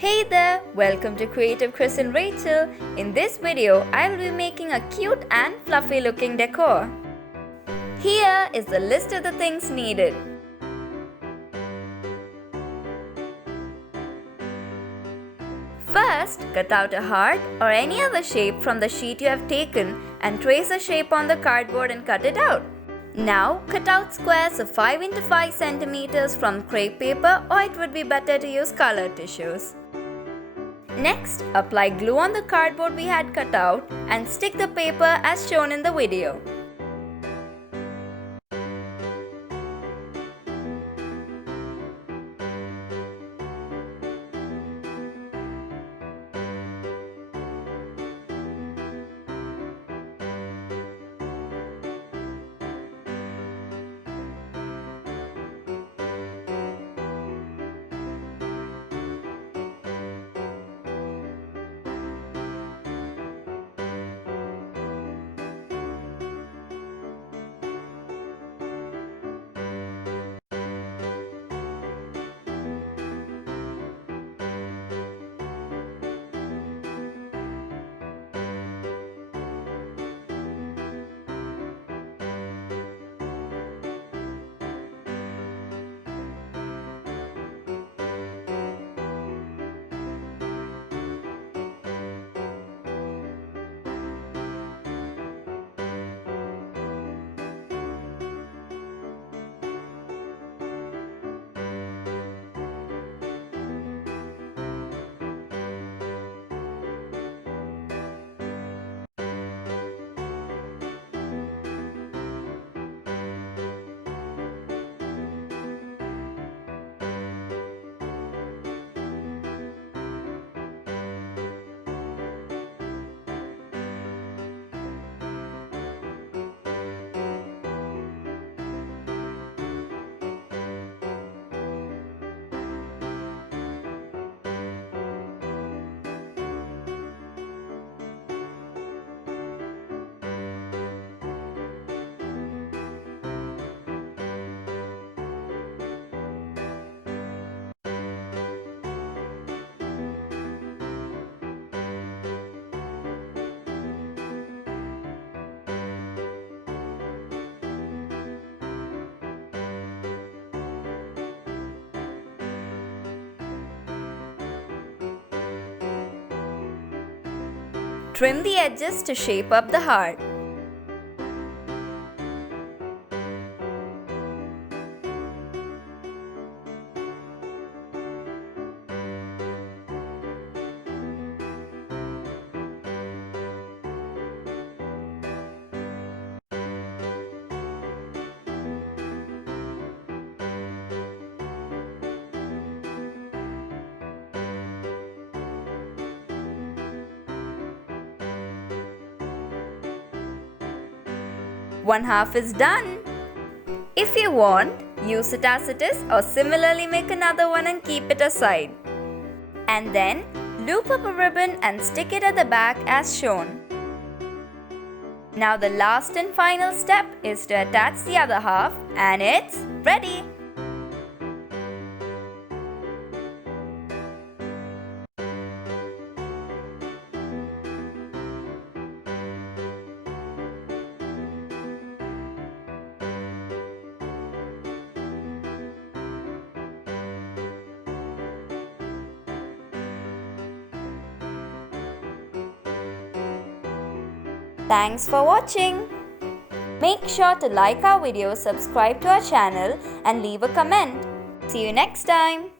Hey there, welcome to Creative Chris and Rachel. In this video, I will be making a cute and fluffy looking decor. Here is the list of the things needed. First, cut out a heart or any other shape from the sheet you have taken and trace a shape on the cardboard and cut it out. Now, cut out squares of 5 x 5 cm from crepe paper, or it would be better to use colored tissues. Next, apply glue on the cardboard we had cut out and stick the paper as shown in the video. Trim the edges to shape up the heart. One half is done. If you want, use it as it is or similarly make another one and keep it aside. And then loop up a ribbon and stick it at the back as shown. Now the last and final step is to attach the other half and it's ready. Thanks for watching. Make sure to like our video, subscribe to our channel and leave a comment. See you next time.